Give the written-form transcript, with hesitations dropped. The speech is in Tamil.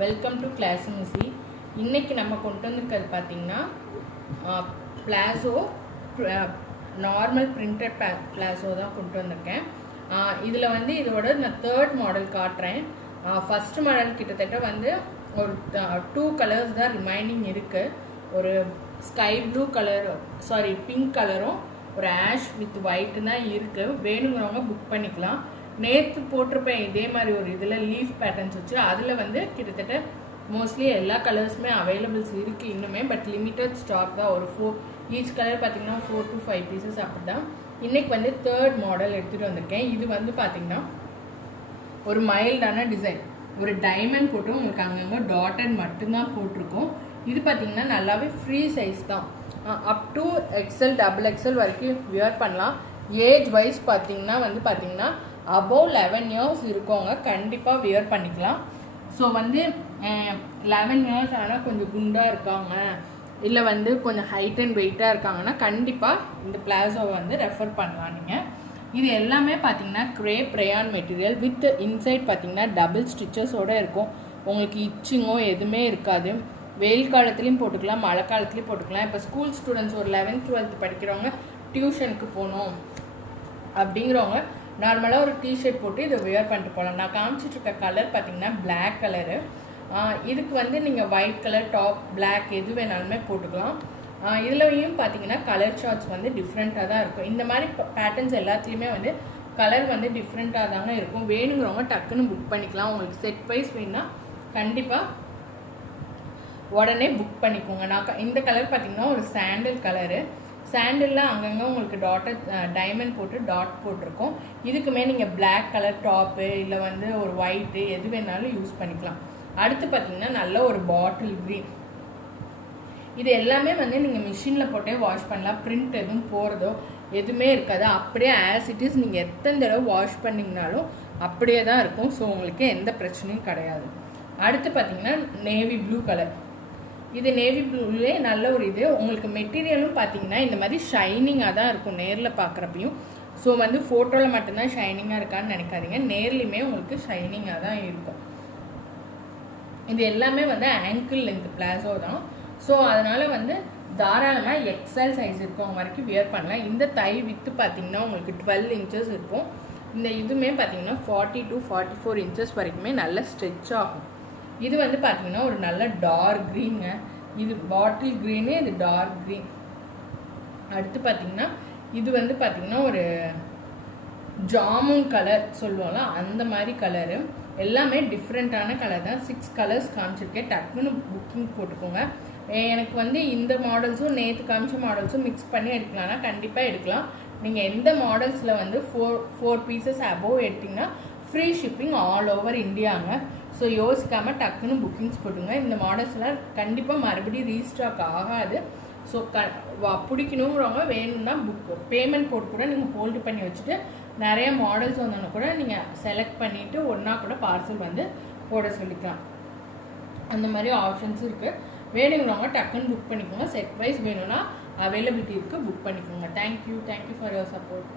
Welcome to class மிஸ்ஸி. இன்றைக்கி நம்ம கொண்டு வந்திருக்கிறது பார்த்திங்கன்னா பிளாசோ, நார்மல் பிரிண்டட் பிளாசோ தான் கொண்டு வந்திருக்கேன். இதில் வந்து இதோட நான் தேர்ட் மாடல் காட்டுறேன். ஃபஸ்ட்டு மாடல் கிட்டத்தட்ட வந்து ஒரு 2 கலர்ஸ் தான் ரிமைனிங் இருக்குது. ஒரு ஸ்கை ப்ளூ கலர், பிங்க் கலரும் ஒரு ஆஷ் வித் ஒயிட்டு தான் இருக்குது. வேணுங்கிறவங்க புக் பண்ணிக்கலாம். நேற்று போட்டிருப்பேன் இதே மாதிரி ஒரு இதில் லீஃப் பேட்டர்ன்ஸ் வச்சு. அதில் வந்து கிட்டத்தட்ட மோஸ்ட்லி எல்லா கலர்ஸுமே அவைலபிள்ஸ் இருக்குது இன்னுமே. பட் லிமிட்டட் ஸ்டாக் தான். ஒரு 4 ஈச் கலர் பார்த்திங்கன்னா 4 to 5 பீசஸ் அப்படி தான். இன்றைக்கி வந்து தேர்ட் மாடல் எடுத்துகிட்டு வந்திருக்கேன். இது வந்து பார்த்திங்கன்னா ஒரு மைல்டான டிசைன். ஒரு டைமண்ட் போட்டு உங்களுக்கு அங்கங்கே டாட்டட் மட்டும்தான் போட்டிருக்கோம். இது பார்த்திங்கன்னா நல்லாவே ஃப்ரீ சைஸ் தான். அப் டு XL, XXL வரைக்கும் வியர் பண்ணலாம். ஏஜ் வைஸ் பார்த்திங்கன்னா அபோவ் 11 இயர்ஸ் இருக்கவங்க கண்டிப்பாக வியர் பண்ணிக்கலாம். ஸோ வந்து 11 இயர்ஸ் ஆனால் கொஞ்சம் குண்டாக இருக்காங்க, இல்லை வந்து கொஞ்சம் ஹைட் அண்ட் வெயிட்டாக இருக்காங்கன்னா கண்டிப்பாக இந்த பிளாசோவை வந்து ரெஃபர் பண்ணலாம் நீங்கள். இது எல்லாமே பார்த்திங்கன்னா crepe rayon material with inside பார்த்திங்கன்னா டபுள் ஸ்டிச்சஸோடு இருக்கும். உங்களுக்கு இச்சிங்கோ எதுவுமே இருக்காது. வெயில் காலத்துலேயும் போட்டுக்கலாம், மழை காலத்துலேயும் போட்டுக்கலாம். இப்போ ஸ்கூல் ஸ்டூடெண்ட்ஸ் ஒரு 11th 12th படிக்கிறவங்க டியூஷனுக்கு போகணும் அப்படிங்கிறவங்க நார்மலாக ஒரு டிஷர்ட் போட்டு இதை வியர் பண்ணிட்டு போகலாம். நான் காமிச்சிட்ருக்க கலர் பார்த்திங்கன்னா பிளாக் கலரு. இதுக்கு வந்து நீங்கள் ஒயிட் கலர் டாப், பிளாக் எது வேணாலுமே போட்டுக்கலாம். இதுலையும் பார்த்திங்கன்னா கலர் ஷார்ட்ஸ் வந்து டிஃப்ரெண்ட்டாக தான் இருக்கும். இந்த மாதிரி பேட்டர்ன்ஸ் எல்லாத்துலேயுமே வந்து கலர் வந்து டிஃப்ரெண்ட்டாக தாங்க இருக்கும். வேணுங்கிறவங்க டக்குன்னு புக் பண்ணிக்கலாம். உங்களுக்கு செட் வைஸ் வேணுன்னா கண்டிப்பாக உடனே புக் பண்ணிக்கோங்க. நான் இந்த கலர் பார்த்திங்கன்னா ஒரு சாண்டில் கலரு. சாண்டிலில் அங்கங்கே உங்களுக்கு டைமண்ட் போட்டு டாட் போட்டிருக்கோம். இதுக்குமே நீங்கள் பிளாக் கலர் டாப்பு இல்லை வந்து ஒரு ஒயிட்டு எது வேணாலும் யூஸ் பண்ணிக்கலாம். அடுத்து பார்த்திங்கன்னா நல்ல ஒரு பாட்டில் க்ரீன். இது எல்லாமே வந்து நீங்கள் மிஷினில் போட்டே வாஷ் பண்ணலாம். பிரிண்ட் எதுவும் போகிறதோ எதுவுமே இருக்காது. அப்படியே ஆஸ் இட் இஸ் நீங்கள் எத்தனை தடவை வாஷ் பண்ணிங்கனாலும் அப்படியே தான் இருக்கும். ஸோ உங்களுக்கு எந்த பிரச்சனையும் கிடையாது. அடுத்து பார்த்திங்கன்னா நேவி ப்ளூ கலர். இது நேவி ப்ளூலே நல்ல ஒரு இது. உங்களுக்கு மெட்டீரியலும் பார்த்தீங்கன்னா இந்த மாதிரி ஷைனிங்காக தான் இருக்கும் நேரில் பார்க்குறப்பையும். ஸோ வந்து ஃபோட்டோவில் மட்டும்தான் ஷைனிங்காக இருக்கான்னு நினைக்காதீங்க, நேர்லையுமே உங்களுக்கு ஷைனிங்காக தான் இருக்கும். இது எல்லாமே வந்து ஆங்கிள் லென்த் பிளாசோ தான். ஸோ அதனால் வந்து தாராளமாக XL சைஸ் இருக்கவங்க வரைக்கும் வியர் பண்ணலாம். இந்த தை வித்து பார்த்திங்கன்னா உங்களுக்கு 12 இன்ச்சஸ் இருக்கும். இந்த இதுவுமே பார்த்திங்கன்னா 40 to 44 இன்ச்சஸ் வரைக்குமே நல்ல ஸ்ட்ரெச் ஆகும். இது வந்து பார்த்திங்கன்னா ஒரு நல்ல டார்க் க்ரீனுங்க. இது பாட்டில் க்ரீனு, இது டார்க் க்ரீன். அடுத்து பார்த்திங்கன்னா இது வந்து பார்த்திங்கன்னா ஒரு ஜாமுன் கலர் சொல்லுவோம்ல அந்த மாதிரி கலரு. எல்லாமே டிஃப்ரெண்ட்டான கலர் தான். 6 கலர்ஸ் காமிச்சிருக்கேன். டக்குன்னு புக்கிங் போட்டுக்கோங்க. எனக்கு வந்து இந்த மாடல்ஸும் நேற்று காமிச்ச மாடல்ஸும் மிக்ஸ் பண்ணி எடுக்கலாம்னா கண்டிப்பாக எடுக்கலாம். நீங்கள் எந்த மாடல்ஸில் வந்து 4 பீசஸ் அபோவ் எடுத்திங்கன்னா ஃப்ரீ ஷிப்பிங் ஆல் ஓவர் இந்தியாங்க. ஸோ யோசிக்காமல் டக்குன்னு புக்கிங்ஸ் போட்டுங்க. இந்த மாடல்ஸ்லாம் கண்டிப்பாக மறுபடியும் ரீஸ்டாக் ஆகாது. ஸோ பிடிக்கணுங்கிறவங்க வேணும்னா பேமெண்ட் போட்டு கூட நீங்கள் ஹோல்டு பண்ணி வச்சுட்டு நிறைய மாடல்ஸ் வந்தோன்னா கூட நீங்கள் செலக்ட் பண்ணிவிட்டு ஒன்றா கூட பார்சல் வந்து போட சொல்லிக்கலாம். அந்த மாதிரி ஆப்ஷன்ஸ் இருக்குது. வேணுங்கிறவங்க டக்குன்னு புக் பண்ணிக்கோங்க. செட் வைஸ் வேணும்னா அவைலபிலிட்டி இருக்குது, புக் பண்ணிக்கோங்க. Thank you for your support.